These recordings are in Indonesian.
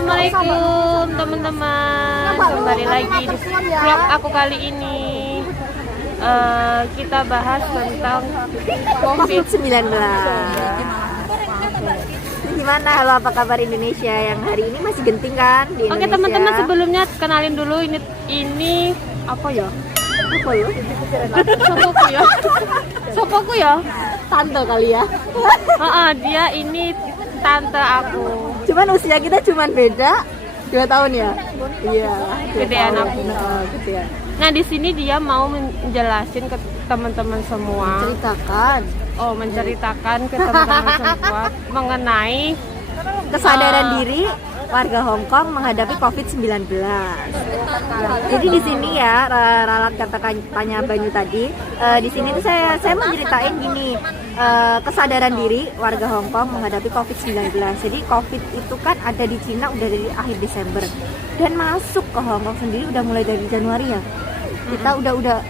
Assalamualaikum teman-teman, kembali lagi di vlog aku kali ini. Kita bahas tentang COVID-19. Gimana, halo, apa kabar Indonesia yang hari ini masih genting kan di Indonesia? Oke teman-teman, sebelumnya kenalin dulu ini apa ya? Apa ya? Sopoku ya? Sopoku ya? Tante kali ya? Dia ini tante aku. Cuman usia kita cuman beda 2 tahun ya? Iya. Gedean aku. Gedean. Nah di sini dia mau menjelasin ke teman-teman semua. Menceritakan ke teman-teman semua mengenai kesadaran diri warga Hong Kong menghadapi COVID-19. Jadi di sini ya, ralat kata-katanya Banyu tadi, di sini tuh saya mau ceritain gini, kesadaran diri warga Hong Kong menghadapi COVID-19. Jadi COVID itu kan ada di Cina udah dari akhir Desember dan masuk ke Hong Kong sendiri udah mulai dari Januari ya. Kita udah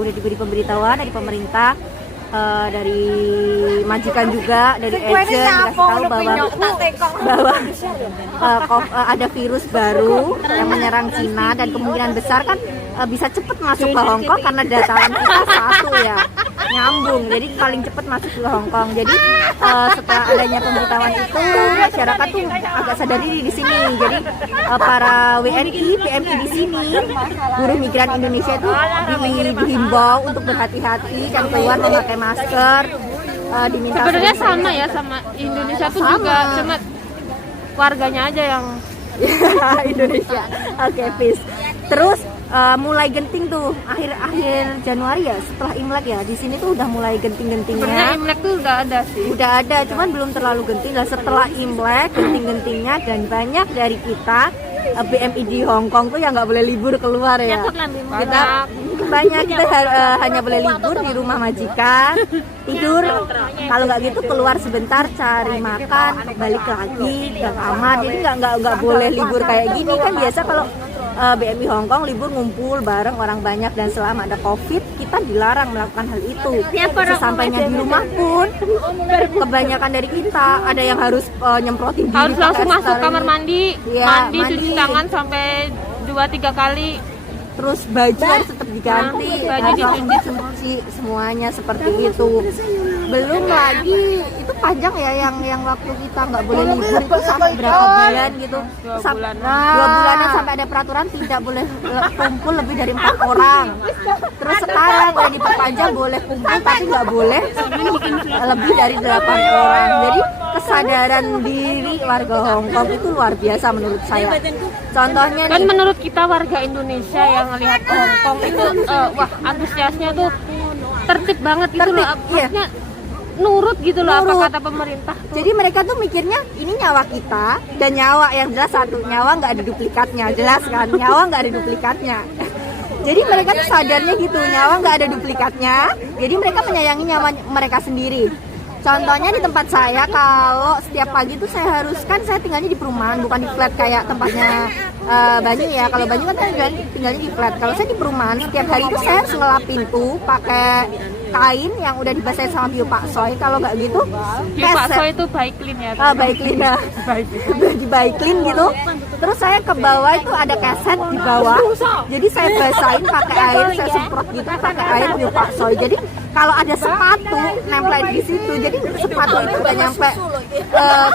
diberi pemberitahuan dari pemerintah, dari majikan juga, dari agent dikasih tahu bahwa ada virus baru yang menyerang Cina dan kemungkinan besar kan bisa cepat masuk ke Hong Kong karena dataran kita satu ya, nyambung, jadi paling cepat masuk ke Hong Kong. Jadi setelah adanya pemberitahuan itu masyarakat tuh agak sadar diri di sini. Jadi para WNI, PMI di sini, buruh migran Indonesia itu dihimbau untuk berhati-hati dan keluar memakai masker, diminta. Sebenarnya sama ya sama Indonesia tuh juga, cuma warganya aja yang Indonesia. Oke, peace. Terus mulai genting tuh akhir Januari ya, setelah Imlek ya. Di sini tuh udah mulai genting-gentingnya. Sebenarnya Imlek tuh udah ada sih. Udah ada, cuman belum terlalu genting lah. Setelah Imlek genting-gentingnya, dan banyak dari kita BMI di Hong Kong tuh yang nggak boleh libur keluar ya. Kita hanya boleh libur di rumah majikan, tidur. Kalau nggak gitu keluar sebentar cari makan, balik lagi ke kamar. Jadi nggak boleh libur kayak gini kan. Biasa kalau BMI Hong Kong libur ngumpul bareng orang banyak, dan selama ada COVID kita dilarang melakukan hal itu. Sesampainya di rumah pun kebanyakan dari kita ada yang harus nyemprotin diri, harus langsung masuk kamar mandi, ya, mandi cuci tangan sampai 2-3 kali. Terus baju harus tetap diganti, baju dicuci semuanya seperti itu. Belum lagi itu panjang ya, yang waktu kita nggak boleh libur itu sampai berapa bulan gitu, 2 bulanan, sampai ada peraturan tidak boleh kumpul lebih dari 4 orang. Terus sekarang udah diperpanjang boleh kumpul tapi nggak boleh lebih dari 8 orang. Jadi kesadaran diri warga Hong Kong itu luar biasa menurut saya. Contohnya kan nih, menurut kita warga Indonesia yang ngelihat Hong Kong itu wah antusiasnya tuh tertib banget gitu loh. Maksudnya nurut gitu loh apa kata pemerintah tuh. Jadi mereka tuh mikirnya ini nyawa kita, dan nyawa yang jelas satu, nyawa nggak ada duplikatnya, jelas kan, nyawa nggak ada duplikatnya. Jadi mereka tuh sadarnya gitu, nyawa nggak ada duplikatnya. Jadi mereka menyayangi nyawa mereka sendiri. Contohnya di tempat saya, kalau setiap pagi tuh saya tinggalnya di perumahan, bukan di flat kayak tempatnya Banyu ya. Kalau Banyu kan tinggalnya di flat. Kalau saya di perumahan, setiap hari itu saya harus ngelap pintu pakai kain yang udah dibasahin sama Bio Pak Soy. Kalau nggak gitu, Bio Pak Soy itu baik clean ya. Baik clean ya. Di baik clean gitu. Terus saya ke bawah itu ada keset di bawah. Jadi saya basahin pakai air, saya semprot gitu pakai air Bio Pak Soy. Jadi kalau ada sepatu nempel di situ, jadi sepatu itu nggak nyampe,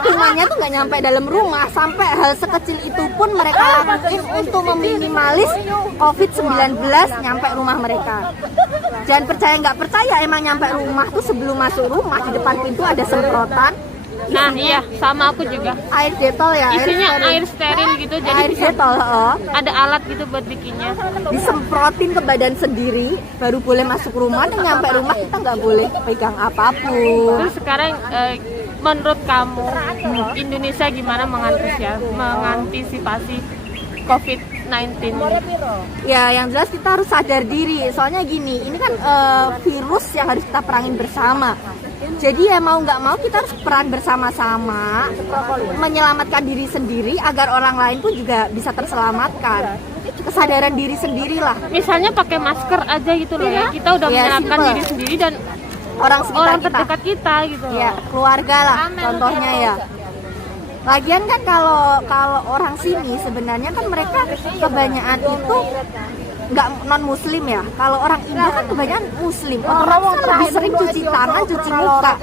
kumannya tuh nggak nyampe dalam rumah. Sampai hal sekecil itu pun mereka lakuin untuk meminimalis COVID-19 nyampe rumah mereka. Jangan percaya nggak percaya, emang nyampe rumah tuh sebelum masuk rumah di depan pintu ada semprotan. Nah iya, sama aku juga. Air detol ya. Isinya air steril gitu, jadi air detol. Ada alat gitu buat bikinnya. Disemprotin ke badan sendiri, baru boleh masuk rumah. Dan nyampe rumah kita nggak boleh pegang apapun. Terus sekarang menurut kamu Indonesia gimana mengantisipasi COVID-19? Ya, yang jelas kita harus sadar diri. Soalnya gini, ini kan virus yang harus kita perangin bersama. Jadi ya mau nggak mau kita harus peran bersama-sama menyelamatkan diri sendiri agar orang lain pun juga bisa terselamatkan. Kesadaran diri sendirilah. Misalnya pakai masker aja gitu loh ya. Kita udah menyelamatkan diri sendiri dan orang terdekat kita gitu loh. Ya, keluarga lah contohnya ya. Lagian kan kalau orang sini sebenarnya kan mereka kebanyakan itu nggak non muslim ya. Kalau orang Indo kan kebanyakan muslim, otomatis kan lebih sering cuci tangan, cuci muka,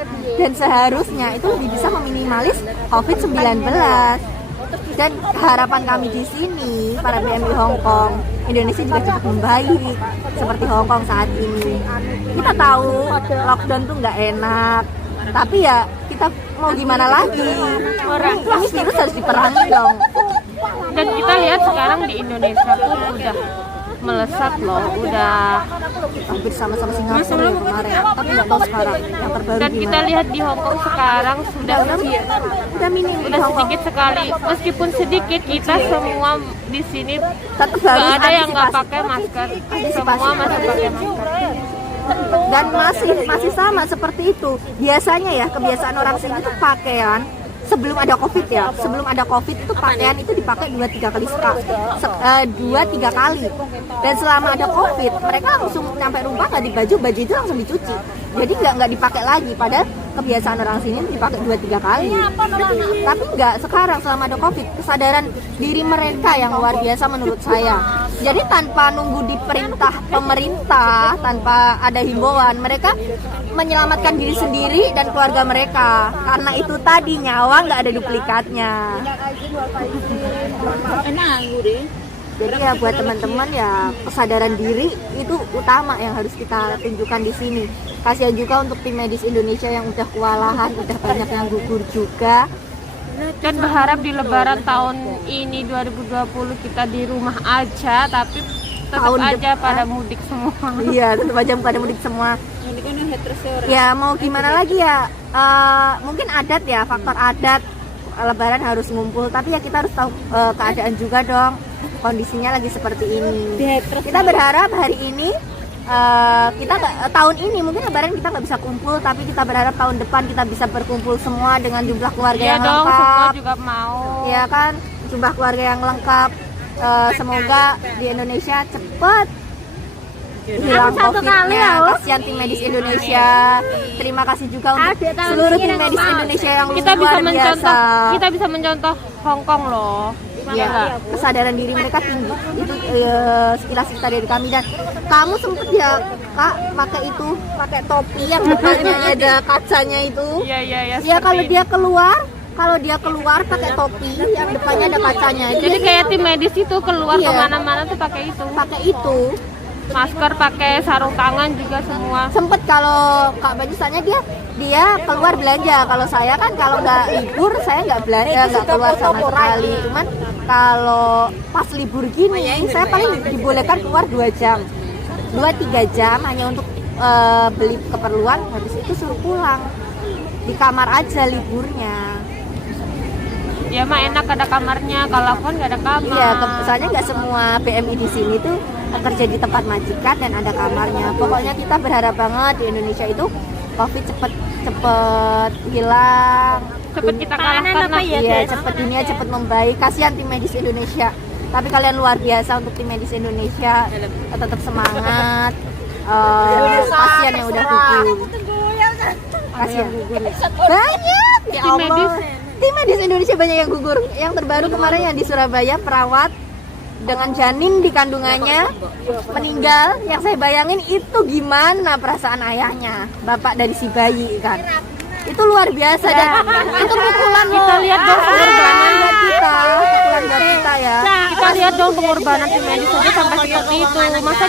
dan seharusnya itu lebih bisa meminimalis COVID-19. Dan harapan kami di sini para BMI Hong Kong, Indonesia juga cepat membaik seperti Hong Kong saat ini. Kita tahu lockdown tuh nggak enak, tapi ya kita mau gimana lagi? Ini virus harus diperangi dong. Dan kita lihat sekarang di Indonesia pun udah melesat loh, udah Hampir sama-sama Singapura yang kemarin, tapi nggak tahu sekarang yang terbaru dan kita gimana. lihat di Hong Kong sekarang sudah Udah minim di udah Hong Kong. sedikit sekali, meskipun sedikit kita semua di sini Tetap nggak harus ada yang nggak antisipasi. pakai masker, Antisipasi. semua masih pakai masker. Dan masih sama seperti itu. Biasanya ya kebiasaan orang sini itu pakaian sebelum ada COVID ya. Sebelum ada COVID itu pakaian itu dipakai 2-3 kali sekali. 2-3 kali. Dan selama ada COVID, mereka langsung sampai rumah nggak di baju itu langsung dicuci. Jadi nggak dipakai lagi. Padahal kebiasaan orang sini dipakai 2-3 kali. Tapi nggak sekarang selama ada COVID, kesadaran diri mereka yang luar biasa menurut saya. Jadi tanpa nunggu diperintah pemerintah, tanpa ada himbauan, mereka menyelamatkan diri sendiri dan keluarga mereka. Karena itu tadi nyawa nggak ada duplikatnya. Jadi ya buat teman-teman ya kesadaran diri itu utama yang harus kita tunjukkan di sini. Kasihan juga untuk tim medis Indonesia yang udah kewalahan, udah banyak yang gugur juga. Dan berharap di Lebaran tahun ini 2020 kita di rumah aja, tapi tetap Tahun aja depan. pada mudik semua. Iya, tetap aja pada mudik semua. Ya mau gimana lagi ya? Mungkin adat ya, faktor adat. Lebaran harus ngumpul, tapi ya kita harus tahu keadaan juga dong. Kondisinya lagi seperti ini. Kita berharap hari ini kita tahun ini mungkin Lebaran kita nggak bisa kumpul, tapi kita berharap tahun depan kita bisa berkumpul semua dengan jumlah keluarga Iya yang dong, semua lengkap. juga mau. Ya kan, jumlah keluarga yang lengkap. Semoga di Indonesia cepat hilang COVID-nya. Kasihan tim medis Indonesia. Terima kasih juga untuk seluruh tim medis Indonesia yang Kita bisa luar mencontoh, biasa. kita bisa mencontoh Hong Kong loh. Ya, kesadaran diri mereka tinggi. Itu sekilas cerita dari kami. Dan kamu sempet ya Kak pakai topi yang depannya ada kacanya itu. Iya. Ya seperti kalau ini. dia keluar pakai topi yang depannya ada kacanya. Jadi kayak tim medis itu keluar Iya. kemana-mana tuh pakai itu. Pakai itu. Masker, pakai sarung tangan juga semua. Sempet kalau Kak Banyu soalnya dia keluar belanja. Kalau saya kan kalau nggak libur saya nggak belanja, nggak keluar sama sekali. Cuman kalau pas libur gini saya paling dibolehkan keluar 2-3 jam hanya untuk beli keperluan. Habis itu suruh pulang di kamar aja liburnya. Ya mah enak ada kamarnya, kalau kan nggak ada kamar. Iya, soalnya nggak semua PMI di sini tuh kerja di tempat majikan dan ada kamarnya. Pokoknya kita berharap banget di Indonesia itu COVID cepet hilang. Cepet kita kalahkan lah. Iya, cepet dunia cepet membaik. Kasihan tim medis Indonesia. Tapi kalian luar biasa untuk tim medis Indonesia. Tetap semangat. Kasihan yang udah gugur. Kasihan. Banyak ya Tim medis. Allah. Tim medis Indonesia banyak yang gugur. Yang terbaru kemarin yang di Surabaya perawat dengan janin di kandungannya meninggal. Yang saya bayangin itu gimana perasaan ayahnya, bapak dari si bayi kan. Itu luar biasa dan itu pukulan Kita lihat dong pengorbanan buat kita, pukulan buat kita ya. Kita lihat dong pengorbanan tim medis aja sampai seperti itu. Masa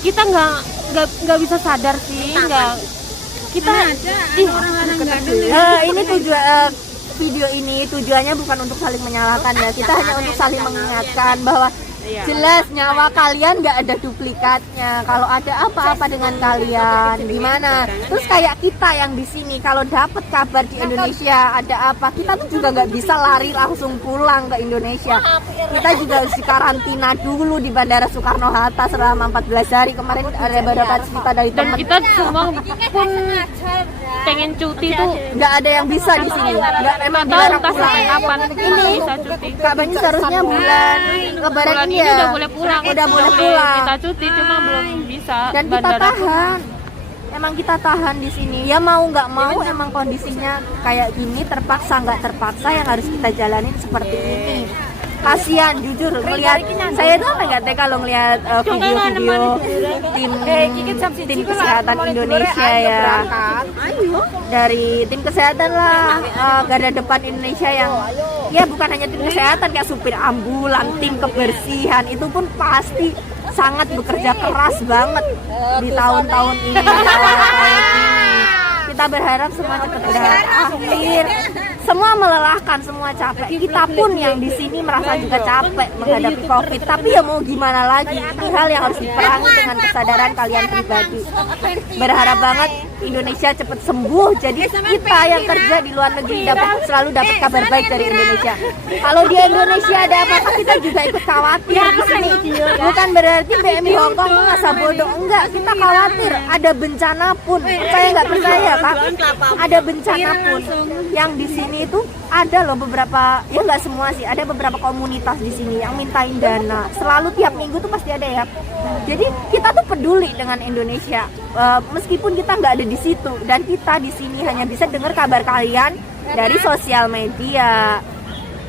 kita nggak bisa sadar sih, nggak kita Ini tujuan video ini tujuannya bukan untuk saling menyalahkan ya, kita hanya untuk saling mengingatkan bahwa jelas nyawa kalian nggak ada duplikatnya. Kalau ada apa-apa dengan kalian gimana? Terus kayak kita yang di sini kalau dapat kabar di Indonesia ada apa, kita tuh juga nggak bisa lari langsung pulang ke Indonesia. Kita juga harus dikarantina dulu di Bandara Soekarno-Hatta selama 14 hari. Kemarin ada beberapa cerita dari dan teman. kita semua pun pengen cuti tuh Nggak ada yang bisa di sini. Nggak, emang tahu dilarang entah pulang. sampai kapan Ini bisa cuti. Kak Banyu seharusnya bulan Lebaran Bulan ini ini ya udah boleh pulang, udah boleh pulang kita cuti cuma belum bisa. dan kita Bandara pun tahan emang kita tahan di sini. Ya mau nggak mau emang kondisinya kayak gini, terpaksa nggak terpaksa yang harus kita jalanin seperti ini. Kasihan jujur ngelihat, saya tuh nggak tega kalau ngelihat video-video tim kesehatan Indonesia ya, dari tim kesehatan lah, garda depan Indonesia yang ya bukan hanya tim kesehatan kayak supir ambulan, tim kebersihan itu pun pasti sangat bekerja keras banget di tahun-tahun ini. Kita berharap semua cepat berakhir. Semua melelahkan, semua capek. Kita pun yang di sini merasa juga capek menghadapi COVID. Tapi ya mau gimana lagi? Ini hal yang harus diperangi dengan kesadaran kalian pribadi. Berharap banget Indonesia cepat sembuh. Jadi kita yang kerja di luar negeri selalu dapat kabar baik dari Indonesia. Kalau di Indonesia ada apa-apa kita juga ikut khawatir di sini. Bukan berarti BMI Hongkong masa bodoh. Enggak, kita khawatir. Ada bencana pun. Percaya nggak percaya Kak? Ada bencana pun yang di sini itu ada loh beberapa, ya nggak semua sih, ada beberapa komunitas di sini yang mintain dana selalu tiap minggu tuh pasti ada ya. Jadi kita tuh peduli dengan Indonesia, meskipun kita nggak ada di situ, dan kita di sini hanya bisa dengar kabar kalian dari sosial media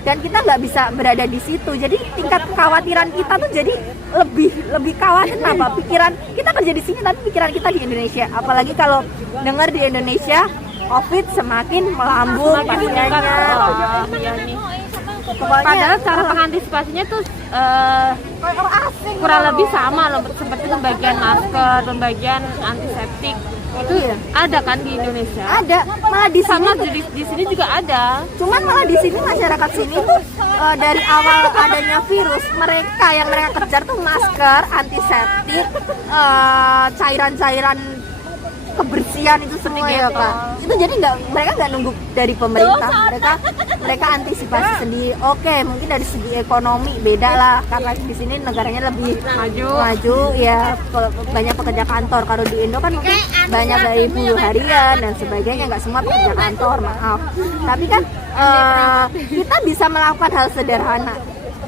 dan kita nggak bisa berada di situ. Jadi tingkat kekhawatiran kita tuh jadi lebih khawatir. Kenapa? Pikiran kita kerja di sini tapi pikiran kita di Indonesia, apalagi kalau dengar di Indonesia COVID semakin melambung pasiennya. Padahal cara pengantisipasinya tuh kurang lebih sama loh, seperti pembagian masker, pembagian antiseptik itu ada kan di Indonesia? Ada, malah di sini di sini juga ada. Cuman malah di sini masyarakat sini tuh dari awal adanya virus mereka kejar tuh masker, antiseptik, cairan-cairan kebersihan itu semua ya Kak. Itu jadi mereka nggak nunggu dari pemerintah, mereka antisipasi sendiri. Oke, mungkin dari segi ekonomi beda lah karena di sini negaranya lebih maju ya, banyak pekerja kantor. Kalau di Indo kan mungkin banyak dari buruh harian dan sebagainya, nggak semua pekerja kantor, maaf. Tapi kan kita bisa melakukan hal sederhana.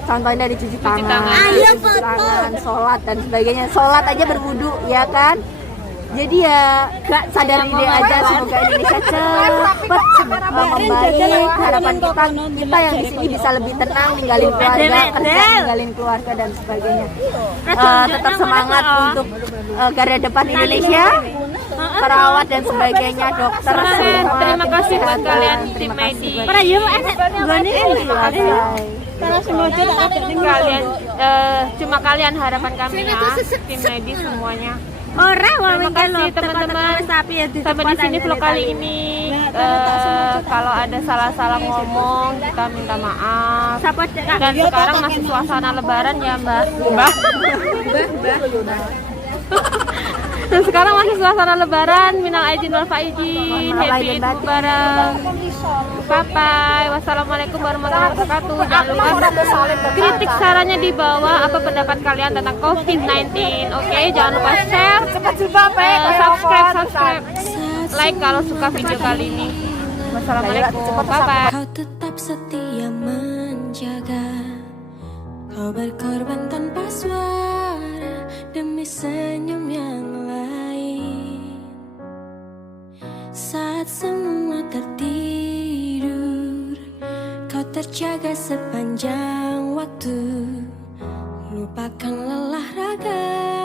Contohnya dari cuci tangan, sholat dan sebagainya. Sholat aja berwudu ya kan. Jadi ya gak sadar diri aja, semoga Indonesia cepat membaik. Harapan kita yang di sini bisa lebih tenang, ninggalin keluarga, ninggalin keluarga dan sebagainya. Tetap semangat untuk garda depan Indonesia, perawat dan sebagainya, dokter semua. Terima kasih buat kalian tim medis. Kalian cuma kalian harapan kami ya, tim medis semuanya. Terima kasih teman-teman. Sampai di sini vlog kali ini. Kalau ada salah-salah ngomong kita minta maaf. Dan sekarang masih suasana Lebaran ya Mbak. Dan sekarang masih suasana Lebaran. Minal aidin wal faizin. Happy Eid Mubarak. Bye-bye. Wassalamualaikum warahmatullahi wabarakatuh. Jangan lupa kritik sarannya di bawah. Apa pendapat kalian tentang COVID-19? Oke, jangan lupa share, subscribe, like kalau suka video kali ini. Wassalamualaikum. Bye-bye. Kau tetap setia menjaga, kau berkorban tanpa suara demi senyum yang lain. Saat semua tertidur, kau terjaga sepanjang waktu, lupakan lelah raga.